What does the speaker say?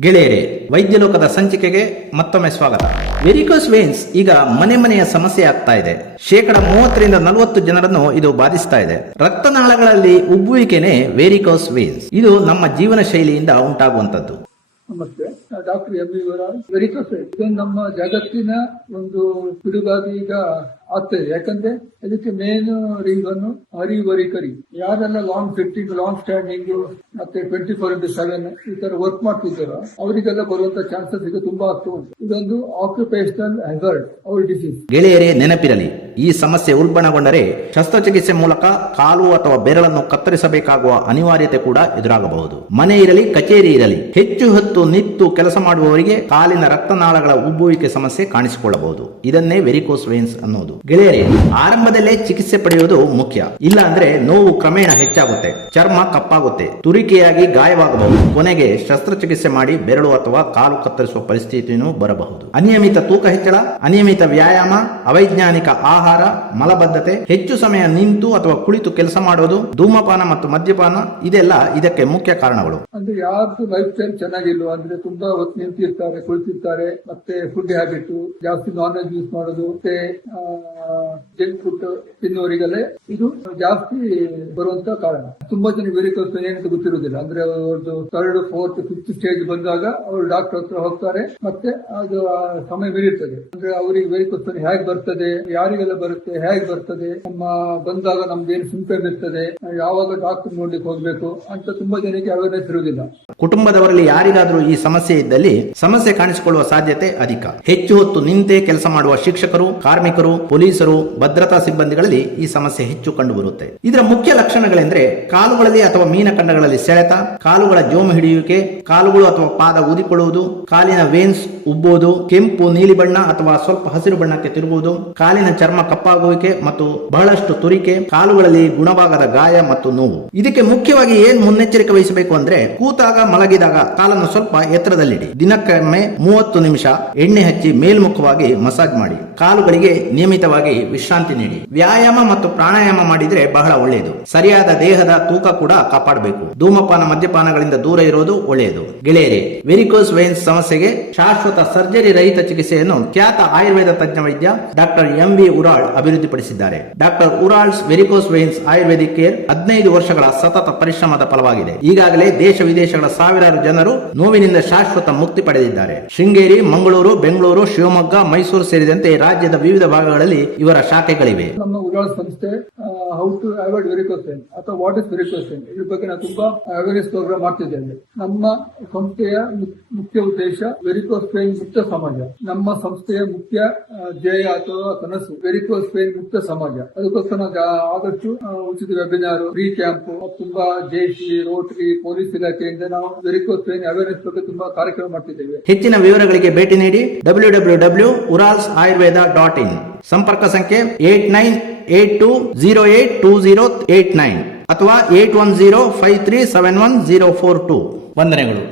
ಗೆಳೆಯರೇ ವೈದ್ಯಲೋಕದ ಸಂಚಿಕೆಗೆ ಮತ್ತೊಮ್ಮೆ ಸ್ವಾಗತ. ವೆರಿಕೋಸ್ ವೇನ್ಸ್ ಈಗ ಮನೆ ಮನೆಯ ಸಮಸ್ಯೆ ಆಗ್ತಾ ಇದೆ. ಶೇಕಡ ಮೂವತ್ತರಿಂದ ನಲವತ್ತು ಜನರನ್ನು ಇದು ಬಾಧಿಸ್ತಾ ಇದೆ. ರಕ್ತನಾಳಗಳಲ್ಲಿ ಉಬ್ಬುವಿಕೆನೆ ವೆರಿಕೋಸ್ ವೇನ್ಸ್. ಇದು ನಮ್ಮ ಜೀವನ ಶೈಲಿಯಿಂದ ಉಂಟಾಗುವಂತದ್ದು ನಮಸ್ತೆ. ಡಾಕ್ಟರ್ ಎಂ ವೆರಿ ಇದು ನಮ್ಮ ಜಗತ್ತಿನ ಒಂದು ಪಿಡುಗಾಗಿ ಈಗ ಆಗ್ತದೆ ಯಾಕಂದ್ರೆ ಅದಕ್ಕೆ ಮೇನ್ ರೀಸನ್ ಹರಿವರಿ ಕರಿ ಯಾರೆಲ್ಲ ಲಾಂಗ್ ಫಿಟ್ಟಿಂಗ್ ಲಾಂಗ್ ಸ್ಟ್ಯಾಂಡಿಂಗ್ ಮತ್ತೆ ಟ್ವೆಂಟಿ ಫೋರ್ ಇಂಟು ಸೆವೆನ್ ಈ ತರ ವರ್ಕ್ ಮಾಡ್ತಿದ್ದಾರೋ, ಅವರಿಗೆಲ್ಲ ಬರುವಂತ ಚಾನ್ಸಸ್ ಈಗ ತುಂಬಾ ಆಗ್ತಾ ಉಂಟು. ಇದೊಂದು ಆಕ್ಯುಪೇಷನಲ್ ಹೆಸರ್ಡ್ ಅವರ್ ಡಿಸೀಸ್ ಗೆಳೆಯರೇ, ನೆನಪಿರಲಿ. ಈ ಸಮಸ್ಯೆ ಉಲ್ಬಣಗೊಂಡರೆ ಶಸ್ತ್ರಚಿಕಿತ್ಸೆ ಮೂಲಕ ಕಾಲು ಅಥವಾ ಬೆರಳನ್ನು ಕತ್ತರಿಸಬೇಕಾಗುವ ಅನಿವಾರ್ಯತೆ ಕೂಡ ಎದುರಾಗಬಹುದು. ಮನೆ ಇರಲಿ, ಕಚೇರಿ ಇರಲಿ, ಹೆಚ್ಚು ಹೊತ್ತು ನಿತ್ತು ಕೆಲಸ ಮಾಡುವವರಿಗೆ ಕಾಲಿನ ರಕ್ತನಾಳಗಳ ಉಬ್ಬುವಿಕೆ ಸಮಸ್ಯೆ ಕಾಣಿಸಿಕೊಳ್ಳಬಹುದು. ಇದನ್ನೇ ವೆರಿಕೋಸ್ ವೇನ್ಸ್ ಅನ್ನೋದು. ಗೆಳೆಯರೇ, ಆರಂಭದಲ್ಲೇ ಚಿಕಿತ್ಸೆ ಪಡೆಯುವುದು ಮುಖ್ಯ. ಇಲ್ಲ ಅಂದ್ರೆ ನೋವು ಕ್ರಮೇಣ ಹೆಚ್ಚಾಗುತ್ತೆ. ಚರ್ಮ ಕಪ್ಪಾಗುತ್ತೆ. ತುರಿಕೆಯಾಗಿ ಗಾಯವಾಗಬಹುದು. ಕೊನೆಗೆ ಶಸ್ತ್ರಚಿಕಿತ್ಸೆ ಮಾಡಿ ಬೆರಳು ಅಥವಾ ಕಾಲು ಕತ್ತರಿಸುವ ಪರಿಸ್ಥಿತಿಯೂ ಬರಬಹುದು. ಅನಿಯಮಿತ ತೂಕ ಹೆಚ್ಚಳ, ಅನಿಯಮಿತ ವ್ಯಾಯಾಮ, ಅವೈಜ್ಞಾನಿಕ ಆಹಾರ ಮಲಬದ್ಧತೆ, ಹೆಚ್ಚು ಸಮಯ ನಿಂತು ಅಥವಾ ಕುಳಿತು ಕೆಲಸ ಮಾಡೋದು ಧೂಮಪಾನ ಮತ್ತು ಮದ್ಯಪಾನ, ಇದೆಲ್ಲ ಇದಕ್ಕೆ ಮುಖ್ಯ ಕಾರಣಗಳು. ಅಂದ್ರೆ ಯಾರು ಲೈಫ್ ಸ್ಟೈಲ್ ಚೆನ್ನಾಗಿಲ್ವಾ, ಅಂದ್ರೆ ತುಂಬಾ ಹೊತ್ತು ನಿಂತಿರ್ತಾರೆ, ಕುಳಿತಿರ್ತಾರೆ, ಮತ್ತೆ ಫುಡ್ ಹ್ಯಾಬಿಟ್ ಜಾಸ್ತಿ ನಾನ್ ವೆಜ್ ಯೂಸ್ ಮಾಡೋದು ಮತ್ತೆ ಜಂಕ್ ಫುಡ್ ತಿನ್ನುವರಿಗೆಲ್ಲ ಇದು ಜಾಸ್ತಿ ಬರುವಂತ ಕಾರಣ. ತುಂಬಾ ಜನ ವೆರಿಕೋಸ್ ಏನಂತ ಗೊತ್ತಿರುವುದಿಲ್ಲ. ಅಂದ್ರೆ ಅವ್ರದ್ದು ಥರ್ಡ್ ಫೋರ್ತ್ ಫಿಫ್ತ್ ಸ್ಟೇಜ್ ಬಂದಾಗ ಅವರು ಡಾಕ್ಟರ್ ಹತ್ರ ಹೋಗ್ತಾರೆ, ಮತ್ತೆ ಅದು ಸಮಯ ಮೀರಿರ್ತದೆ. ಅಂದ್ರೆ ಅವರಿಗೆ ವೆರಿಕೋಸ್ ಹೇಗೆ ಬರ್ತದೆ ಯಾರಿಗೆಲ್ಲ ಬರುತ್ತೆ, ಹೇಗೆ ಬರ್ತದೆ? ನಮ್ಮ ಬಂದಾಗ ನಮ್ದು ಏನು ಸಿಂಪ್ಟಮ್ ಇರ್ತದೆ, ಯಾವಾಗ ಡಾಕ್ಟರ್ ನೋಡ್ಲಿಕ್ಕೆ ಹೋಗ್ಬೇಕು ಅಂತ ತುಂಬಾ ಜನಕ್ಕೆ ಅವೇರ್ನೆಸ್ ಇರುವುದಿಲ್ಲ. ಕುಟುಂಬದವರಲ್ಲಿ ಯಾರಿಗಾದರೂ ಈ ಸಮಸ್ಯೆ ಇದ್ದಲ್ಲಿ ಸಮಸ್ಯೆ ಕಾಣಿಸಿಕೊಳ್ಳುವ ಸಾಧ್ಯತೆ ಅಧಿಕ. ಹೆಚ್ಚು ಹೊತ್ತು ನಿಂತೆ ಕೆಲಸ ಮಾಡುವ ಶಿಕ್ಷಕರು, ಕಾರ್ಮಿಕರು, ಪೊಲೀಸರು, ಭದ್ರತಾ ಸಿಬ್ಬಂದಿಗಳಲ್ಲಿ ಈ ಸಮಸ್ಯೆ ಹೆಚ್ಚು ಕಂಡುಬರುತ್ತೆ. ಇದರ ಮುಖ್ಯ ಲಕ್ಷಣಗಳೆಂದ್ರೆ ಕಾಲುಗಳಲ್ಲಿ ಅಥವಾ ಮೀನಖಂಡಗಳಲ್ಲಿ ಸೆಳೆತ, ಕಾಲುಗಳ ಜೋಮು ಹಿಡಿಯುವಿಕೆ, ಕಾಲುಗಳು ಅಥವಾ ಪಾದ ಊದಿಕೊಳ್ಳುವುದು, ಕಾಲಿನ ವೇನ್ಸ್ ಉಬ್ಬುವುದು, ಕೆಂಪು ನೀಲಿ ಬಣ್ಣ ಅಥವಾ ಸ್ವಲ್ಪ ಹಸಿರು ಬಣ್ಣಕ್ಕೆ ತಿರುಗುವುದು, ಕಾಲಿನ ಚರ್ಮ ಕಪ್ಪಾಗುವಿಕೆ ಮತ್ತು ಬಹಳಷ್ಟು ತುರಿಕೆ, ಕಾಲುಗಳಲ್ಲಿ ಗುಣವಾಗದ ಗಾಯ ಮತ್ತು ನೋವು. ಇದಕ್ಕೆ ಮುಖ್ಯವಾಗಿ ಏನ್ ಮುನ್ನೆಚ್ಚರಿಕೆ ವಹಿಸಬೇಕು ಅಂದ್ರೆ ಕೂತಾಗ ಮಲಗಿದಾಗ ಕಾಲನ್ನು ಸ್ವಲ್ಪ ಎತ್ತರದಲ್ಲಿಡಿ. ದಿನಕ್ಕೊಮ್ಮೆ ಮೂವತ್ತು ನಿಮಿಷ ಎಣ್ಣೆ ಹಚ್ಚಿ ಮೇಲ್ಮುಖವಾಗಿ ಮಸಾಜ್ ಮಾಡಿ. ಕಾಲುಗಳಿಗೆ ನಿಯಮಿತವಾಗಿ ವಿಶ್ರಾಂತಿ ನೀಡಿ. ವ್ಯಾಯಾಮ ಮತ್ತು ಪ್ರಾಣಾಯಾಮ ಮಾಡಿದ್ರೆ ಬಹಳ ಒಳ್ಳೆಯದು. ಸರಿಯಾದ ದೇಹದ ತೂಕ ಕೂಡ ಕಾಪಾಡಬೇಕು. ಧೂಮಪಾನ ಮದ್ಯಪಾನಗಳಿಂದ ದೂರ ಇರೋದು ಒಳ್ಳೆಯದು. ಗೆಳೆಯರೇ, ವೆರಿಕೋಸ್ ವೈನ್ಸ್ ಸಮಸ್ಯೆಗೆ ಶಾಶ್ವತ ಸರ್ಜರಿ ರಹಿತ ಚಿಕಿತ್ಸೆಯನ್ನು ಖ್ಯಾತ ಆಯುರ್ವೇದ ತಜ್ಞ ವೈದ್ಯ ಡಾಕ್ಟರ್ ಎಂ ವಿ ಉರಾಳ್ ಅಭಿವೃದ್ಧಿಪಡಿಸಿದ್ದಾರೆ. Doctor Urals varicose veins Ayurvedic care ಹದಿನೈದು ವರ್ಷಗಳ ಸತತ ಪರಿಶ್ರಮದ ಫಲವಾಗಿದೆ. ಈಗಾಗಲೇ ದೇಶ ವಿದೇಶಗಳ ಸಾವಿರಾರು ಜನರು ನೋವಿನಿಂದ ಶಾಶ್ವತ ಮುಕ್ತಿ ಪಡೆದಿದ್ದಾರೆ. ಶೃಂಗೇರಿ, ಮಂಗಳೂರು, ಬೆಂಗಳೂರು, ಶಿವಮೊಗ್ಗ, ಮೈಸೂರು ಸೇರಿದಂತೆ ರಾಜ್ಯದ ವಿವಿಧ ಭಾಗಗಳಲ್ಲಿ ಇವರ ಶಾಖೆಗಳಿವೆ. ನಮ್ಮ ಉರಾಳ್ ಸಂಸ್ಥೆ ಹೌ ಟು ಅವಾಯ್ಡ್ ವೆರಿಕೋಸೈನ್ ಅಥವಾ ವಾಟ್ ಇಸ್ ವೆರಿಕೋಸೈನ್ ಇದ್ರ ಬಗ್ಗೆ ನಾವು ತುಂಬಾ ಅವೇರ್ನೆಸ್ ಪ್ರೋಗ್ರಾಮ್ ಮಾಡ್ತಿದ್ದೇವೆ. ನಮ್ಮ ಸಂಸ್ಥೆಯ ಮುಖ್ಯ ಉದ್ದೇಶ ವೆರಿಕೋಸ್ ವೇನ್ ಮುಕ್ತ ಸಮಾಜ. ನಮ್ಮ ಸಂಸ್ಥೆಯ ಮುಖ್ಯ ಧ್ಯೇಯ ಅಥವಾ ಕನಸು ವೆರಿಕೋಸ್ ಪೇನ್ ಮುಕ್ತ ಸಮಾಜ. ಅದಕ್ಕೋಸ್ಕರ ಆದಷ್ಟು ಉಚಿತ ವೆಬಿನಾರ್ ಫ್ರೀ ಕ್ಯಾಂಪ್ ತುಂಬಾ ಜೇಸಿ ರೋಟರಿ ಪೊಲೀಸ್ ಇಲಾಖೆಯಿಂದ ನಾವು ವೆರಿಕೋಸ್ ಪೇನ್ ಅವೇರ್ನೆಸ್ ಬಗ್ಗೆ ತುಂಬಾ ಕಾರ್ಯಕ್ರಮ ಮಾಡ್ತಿದ್ದೇವೆ. ಹೆಚ್ಚಿನ ವಿವರಗಳಿಗೆ ಭೇಟಿ ನೀಡಿ W W W Urals Ayurveda dot in ಸಂಪರ್ಕ ಸಂಖ್ಯೆ eight nine eight two zero eight two zero eight nine ಅಥವಾ eight one zero five three seven one zero four two. ವಂದನೆಗಳು.